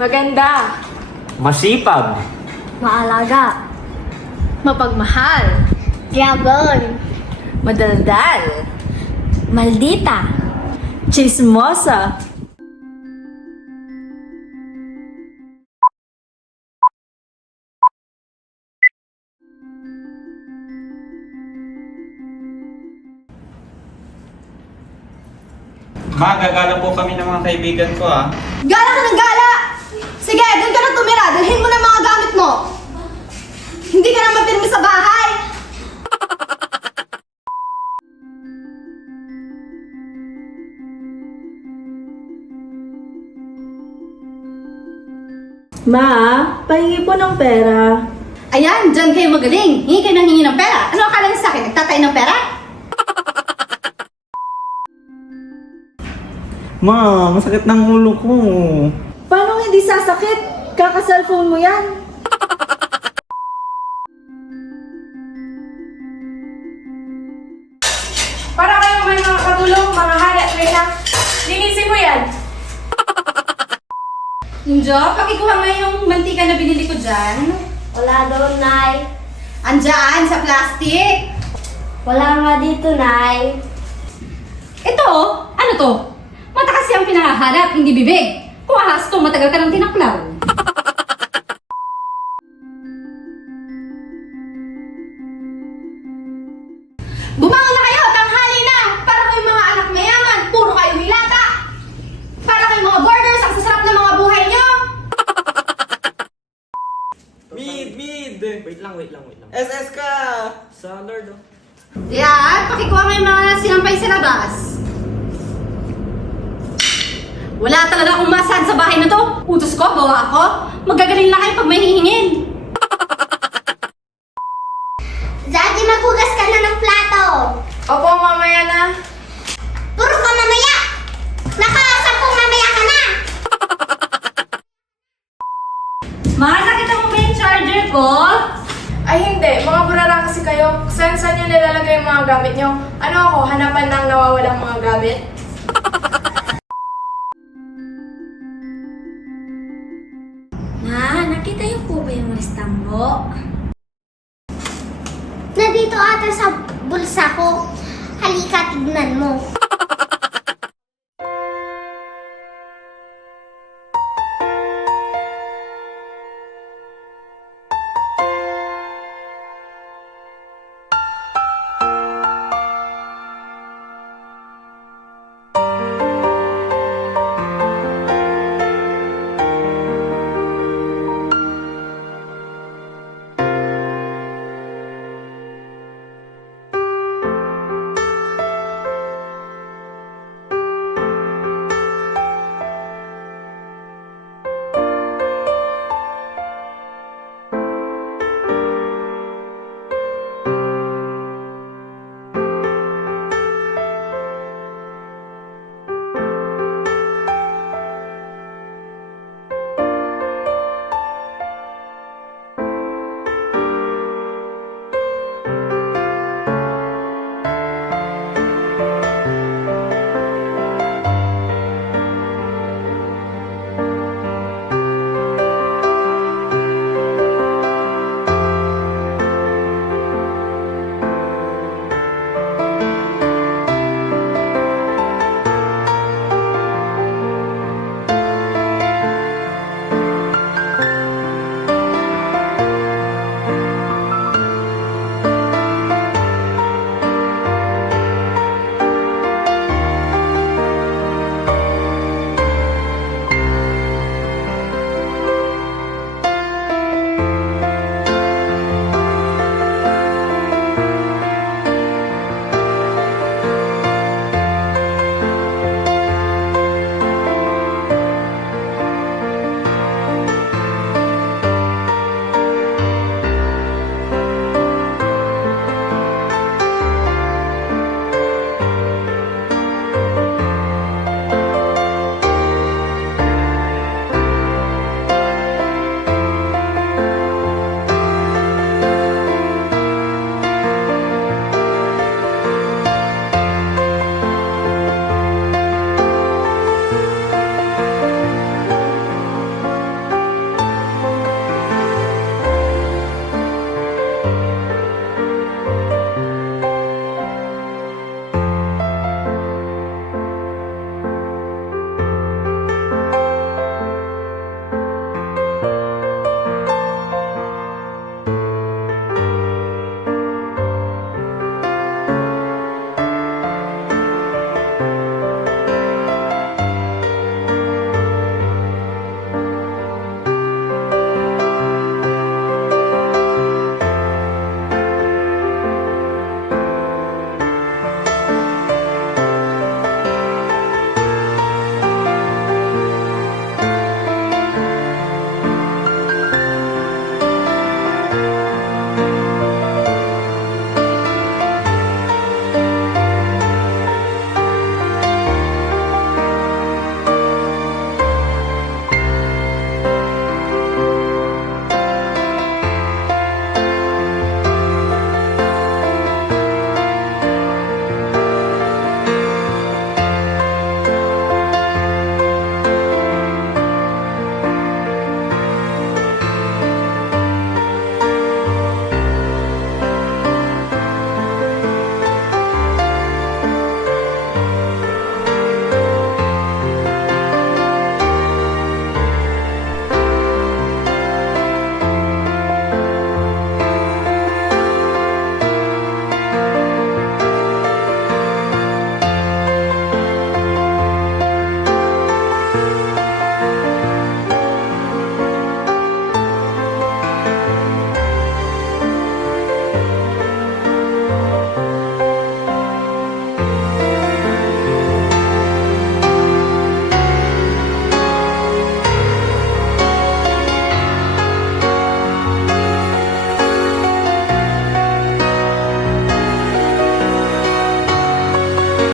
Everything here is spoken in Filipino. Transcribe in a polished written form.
Maganda. Masipag. Maalaga. Mapagmahal. Dragon. Madaldal. Maldita. Chismosa. Ma, gagala po kami ng mga kaibigan ko Gala ka ng gala! Sige, doon ka na tumira. Dalhin mo na mga gamit mo. Hindi ka na mapirmi sa bahay. Ma, pahingi po ng pera. Ayan, dyan kayo magaling. Hingi kayo ng hingi ng pera. Ano akala niyo sa akin? Nagtatay ng pera? Ma, masakit ng ulo ko. Paano hindi sasakit? Kaka-cellphone mo yan. Para kayong may mga katulong, mga hari at reyna. Linisin mo yan. Injo, pakikuha nga yung mantika na binili ko dyan. Wala doon, Nay. Andyan, sa plastic. Wala nga dito, Nay. Ito, ano to? Mata kasi ang pinangahanap, hindi bibig. Kung ahas to, matagal ka ng tinaklaw. Bumangon na kayo! Tanghali na! Para kayong mga anak mayaman, puro kayo hilata! Para kayong mga borders, ang sasarap ng mga buhay nyo! Mid! Wait lang. SS ka! Sa Lord, Yan, pakikuha nga yung mga sinampay sa labas. Wala talaga akong masahan sa bahay na to. Utos ko, bawa ako. Magagaling lang kayo pag may hihingin. Daddy, maghugas ka na ng plato. Opo, mamaya na. Puro ka mamaya. Nakasampung mamaya ka na. Nakita mo ba yung charger ko? Ay hindi, mga burara kasi kayo. Saan nyo nilalagay yung mga gamit nyo? Ano ako, hanapan ng nawawalang mga gamit? Ma, nakita niyo po ba yung restambo? Nandito ata sa bulsa ko. Halika, tignan mo.